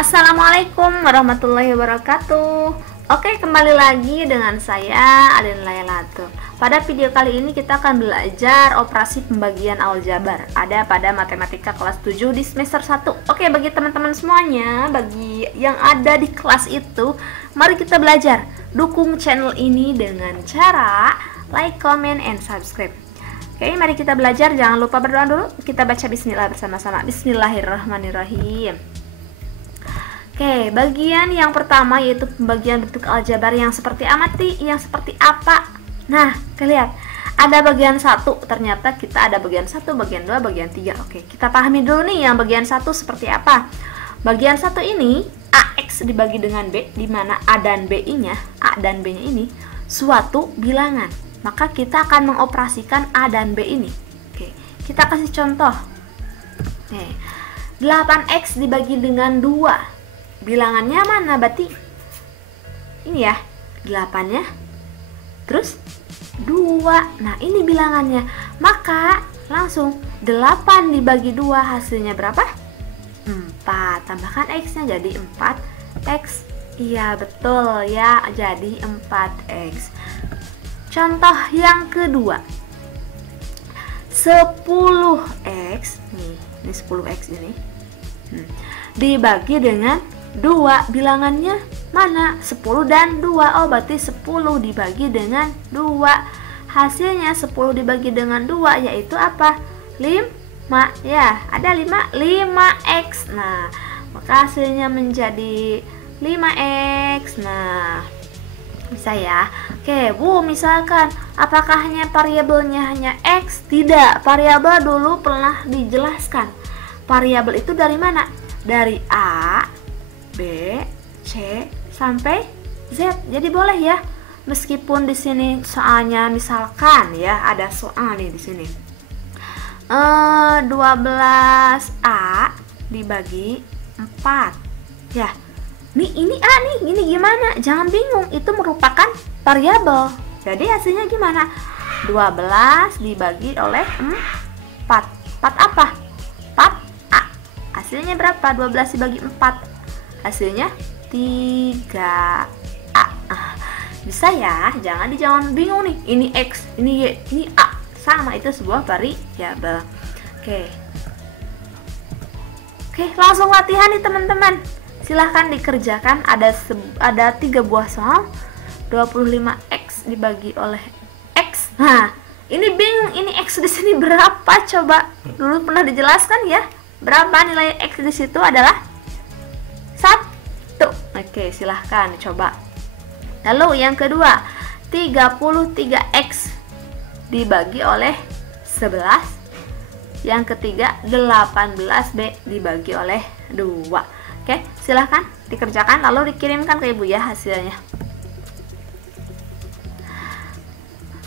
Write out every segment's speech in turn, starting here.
Assalamualaikum warahmatullahi wabarakatuh. Oke, kembali lagi dengan saya Alin Laylatul. Pada video kali ini kita akan belajar operasi pembagian aljabar. Ada pada matematika kelas 7 di semester 1. Oke, bagi teman-teman semuanya, bagi yang ada di kelas itu, mari kita belajar. Dukung channel ini dengan cara like, comment, and subscribe. Oke, mari kita belajar. Jangan lupa berdoa dulu. Kita baca bismillah bersama-sama. Bismillahirrahmanirrahim. Oke, bagian yang pertama yaitu pembagian bentuk aljabar yang seperti amati, yang seperti apa. Nah, lihat, ada bagian 1, ternyata kita ada bagian 1, bagian 2, bagian 3. Oke, kita pahami dulu nih yang bagian 1 seperti apa. Bagian 1 ini, AX dibagi dengan B, di mana A dan B-nya, A dan B-nya ini suatu bilangan. Maka kita akan mengoperasikan A dan B ini. Oke, kita kasih contoh. Oke, 8X dibagi dengan 2. Bilangannya mana berarti? Ini ya, 8-nya. Terus 2. Nah, ini bilangannya. Maka langsung 8 dibagi 2 hasilnya berapa? 4. Tambahkan X-nya jadi 4X. Iya, betul ya, jadi 4X. Contoh yang kedua. 10X. Nih, ini 10X ini. Dibagi dengan 2, bilangannya mana? 10 dan 2. Oh, berarti 10 dibagi dengan 2. Hasilnya 10 dibagi dengan 2 yaitu apa? 5. Ya, ada 5X. Nah, maka hasilnya menjadi 5X. Nah, bisa ya. Oke, Bu, misalkan apakah hanya variabelnya hanya X? Tidak, variabel dulu pernah dijelaskan. Variabel itu dari mana? Dari A, B, C sampai Z. Jadi boleh ya. Meskipun di sini soalnya misalkan ya ada soal nih di sini. 12A dibagi 4. Ya. Ini A nih, ini gimana? Jangan bingung, itu merupakan variabel. Jadi hasilnya gimana? 12 dibagi oleh 4. 4 apa? 4A. Hasilnya berapa? 12 dibagi 4. Hasilnya 3A. Bisa ya, jangan bingung nih. Ini X, ini Y, ini A. Sama, itu sebuah variabel. Oke, langsung latihan nih teman-teman. Silahkan dikerjakan. Ada 3 buah soal. 25X dibagi oleh X. Nah, ini bingung, ini X di sini berapa? Coba dulu pernah dijelaskan ya. Berapa nilai X di situ adalah 1. Oke, silahkan coba. Lalu yang kedua, 33X dibagi oleh 11. Yang ketiga, 18B dibagi oleh 2. Oke, silahkan dikerjakan lalu dikirimkan ke ibu ya hasilnya.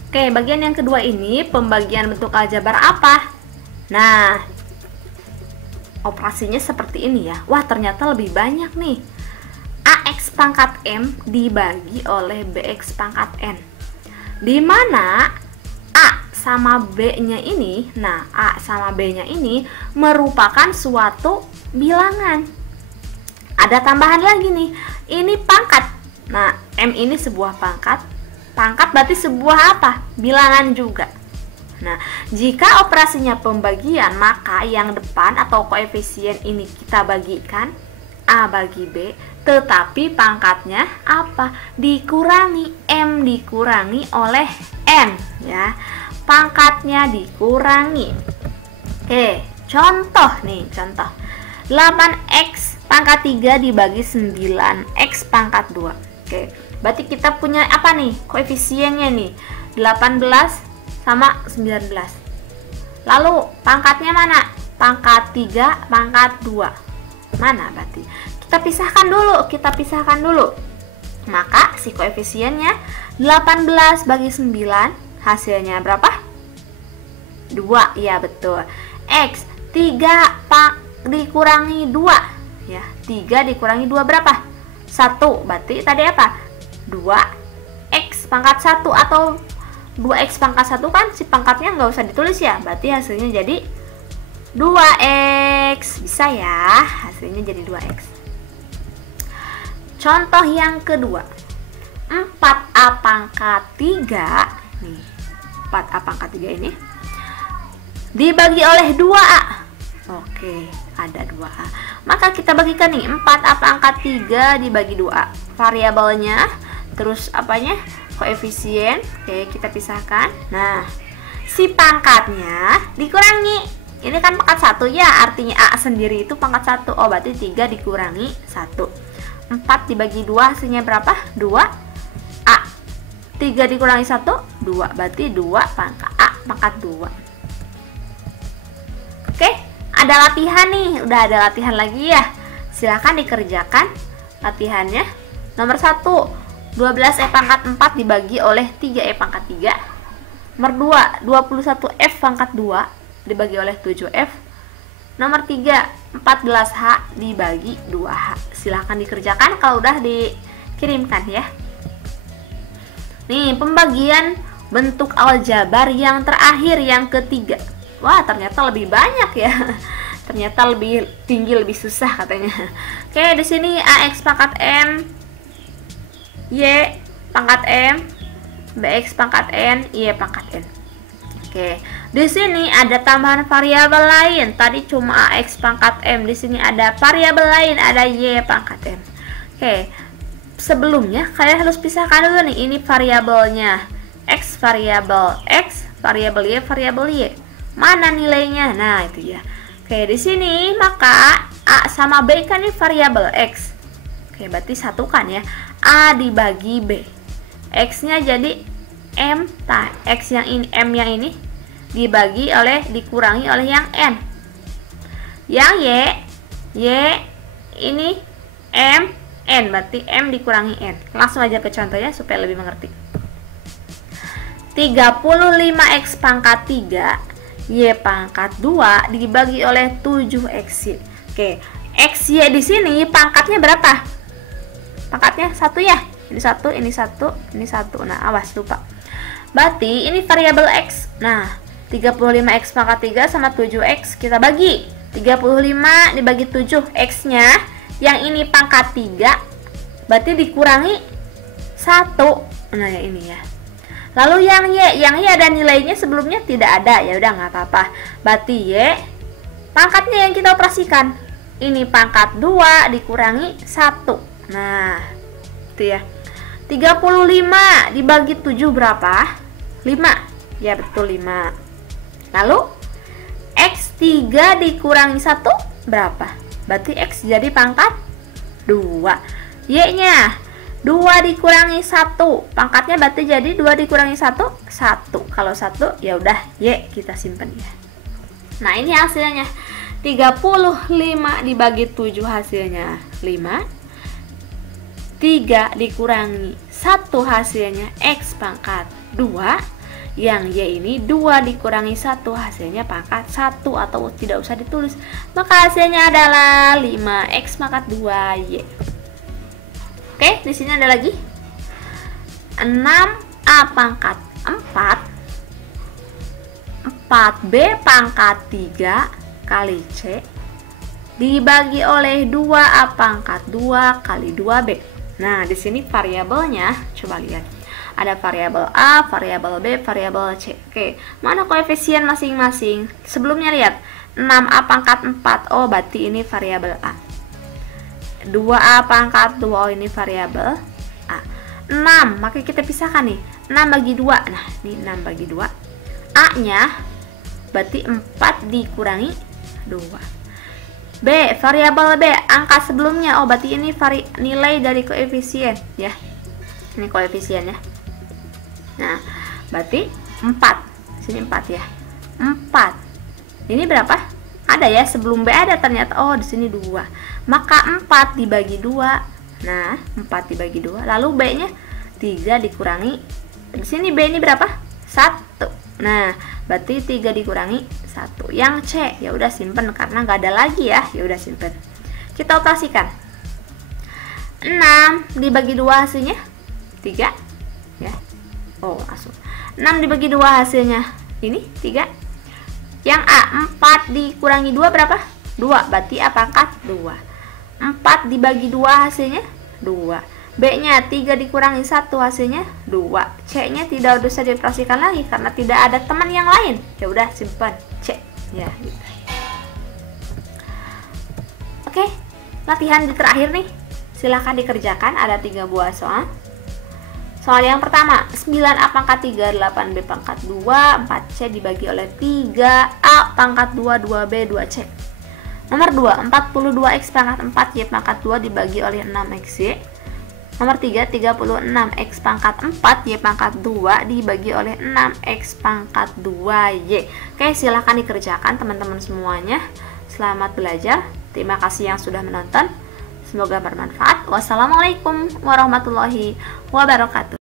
Oke, bagian yang kedua ini pembagian bentuk aljabar apa? Nah, operasinya seperti ini ya. Wah, ternyata lebih banyak nih. AX pangkat M dibagi oleh BX pangkat N. Di mana A sama B-nya ini, nah A sama B-nya ini merupakan suatu bilangan. Ada tambahan lagi nih. Ini pangkat. Nah, M ini sebuah pangkat. Pangkat berarti sebuah apa? Bilangan juga. Nah, jika operasinya pembagian, maka yang depan atau koefisien ini kita bagikan A bagi B, tetapi pangkatnya apa? Dikurangi M dikurangi oleh N ya. Pangkatnya dikurangi. Oke, contoh nih, contoh. 8X pangkat 3 dibagi 9X pangkat 2. Oke, berarti kita punya apa nih? Koefisiennya nih. 18 sama 19. Lalu pangkatnya mana? Pangkat 3, pangkat 2. Mana berarti? Kita pisahkan dulu. Maka si koefisiennya 18 bagi 9 hasilnya berapa? 2. Ya, betul. X 3 dikurangi 2. Ya, 3 dikurangi 2 berapa? 1. Berarti tadi apa? 2X pangkat 1 atau 2X pangkat 1 kan si pangkatnya nggak usah ditulis ya. Berarti hasilnya jadi 2X. Bisa ya, hasilnya jadi 2X. Contoh yang kedua, 4A pangkat 3 nih, 4A pangkat 3 ini dibagi oleh 2A. Oke, ada 2A. Maka kita bagikan nih, 4A pangkat 3 dibagi 2A. Variabelnya, terus apanya? Koefisien. Oke, kita pisahkan. Nah, si pangkatnya dikurangi. Ini kan pangkat 1 ya, artinya A sendiri itu pangkat 1. Oh, berarti 3 dikurangi 1. 4 dibagi 2 hasilnya berapa? 2A. 3 dikurangi 1, 2. Berarti 2 pangkat A pangkat 2. Oke, ada latihan nih. Udah ada latihan lagi ya. Silahkan dikerjakan latihannya. Nomor 1, 12E pangkat 4 dibagi oleh 3E pangkat 3. Nomor 2, 21F pangkat 2 dibagi oleh 7F. Nomor 3, 14H dibagi 2H. Silahkan dikerjakan kalau udah dikirimkan ya. Nih, pembagian bentuk aljabar yang terakhir, yang ketiga. Wah, ternyata lebih banyak ya. Ternyata lebih tinggi, lebih susah katanya. Oke, di sini AX pangkat M, Y pangkat M, BX pangkat N, Y pangkat N. Oke, di sini ada tambahan variabel lain. Tadi cuma AX pangkat M, di sini ada variabel lain, ada Y pangkat M. Oke, sebelumnya kalian harus pisahkan dulu nih, ini variabelnya X, variabel X, variabel Y, variabel Y. Mana nilainya? Nah, itu ya. Oke, di sini maka A sama B kan ini variabel X. Oke, berarti satukan ya. A dibagi B. X-nya jadi M, X yang ini, M yang ini dibagi oleh, dikurangi oleh yang N. Yang Y ini M, N, berarti M dikurangi N. Langsung aja ke contohnya supaya lebih mengerti. 35X pangkat 3 Y pangkat 2 dibagi oleh 7XY. Oke, XY di sini pangkatnya berapa? Pangkatnya 1 ya. Ini 1, ini 1, ini 1. Nah, awas lupa. Berarti ini variabel X. Nah, 35X pangkat 3 sama 7X kita bagi. 35 dibagi 7, X-nya yang ini pangkat 3 berarti dikurangi 1. Nah, ya ini ya. Lalu yang Y ada nilainya sebelumnya tidak ada, ya udah nggak apa-apa. Berarti Y pangkatnya yang kita operasikan. Ini pangkat 2 dikurangi 1. Nah, itu ya. 35 dibagi 7 berapa? 5. Ya betul, 5. Lalu X3 dikurangi 1 berapa? Berarti X jadi pangkat 2. Y-nya 2 dikurangi 1, pangkatnya berarti jadi 2 dikurangi 1, 1. Kalau 1 ya udah Y kita simpen ya. Nah, ini hasilnya 35 dibagi 7 hasilnya 5. 3 dikurangi 1 hasilnya X pangkat 2. Yang Y ini 2 dikurangi 1 hasilnya pangkat 1, atau tidak usah ditulis. Maka hasilnya adalah 5X pangkat 2Y. Oke, di sini ada lagi 6A pangkat 4 4B pangkat 3 kali C dibagi oleh 2A pangkat 2 kali 2B. Nah, di sini variabelnya coba lihat. Ada variabel A, variabel B, variabel C. Oke, mana koefisien masing-masing? Sebelumnya lihat 6A pangkat 4. Oh, berarti ini variabel A. 2A pangkat 2, oh ini variabel A. 6, maka kita pisahkan nih. 6 bagi 2. Nah, ini 6 bagi 2. A-nya berarti 4 dikurangi 2. B, variabel B, angka sebelumnya. Oh, berarti ini nilai dari koefisien ya. Ini koefisiennya. Nah, berarti 4. Sini 4 ya. 4. Ini berapa? Ada ya, sebelum B ada ternyata. Oh, di sini 2. Maka 4 dibagi 2. Nah, 4 dibagi 2. Lalu B-nya 3 dikurangi. Di sini B ini berapa? 1. Nah, berarti 3 dikurangi 1. Yang C, ya udah simpen karena nggak ada lagi ya. Ya udah simpen. Kita operasikan. 6 dibagi 2 hasilnya 3 ya. Oh, langsung. 6 dibagi 2 hasilnya ini 3. Yang A, 4 dikurangi 2 berapa? 2, berarti A pangkat 2. 4 dibagi 2 hasilnya 2. B-nya 3 dikurangi 1 hasilnya 2. C-nya tidak usah dioperasikan lagi karena tidak ada teman yang lain. Ya udah simpan C ya gitu. Oke, latihan di terakhir nih. Silahkan dikerjakan, ada 3 buah soal. Soal yang pertama, 9A pangkat 3, 8B pangkat 2, 4C dibagi oleh 3A pangkat 2, 2B, 2C. Nomor 2, 42X pangkat 4, Y pangkat 2 dibagi oleh 6XY. Nomor 3, 36X pangkat 4, Y pangkat 2 dibagi oleh 6X pangkat 2Y. Oke, silahkan dikerjakan teman-teman semuanya. Selamat belajar. Terima kasih yang sudah menonton. Semoga bermanfaat. Wassalamualaikum warahmatullahi wabarakatuh.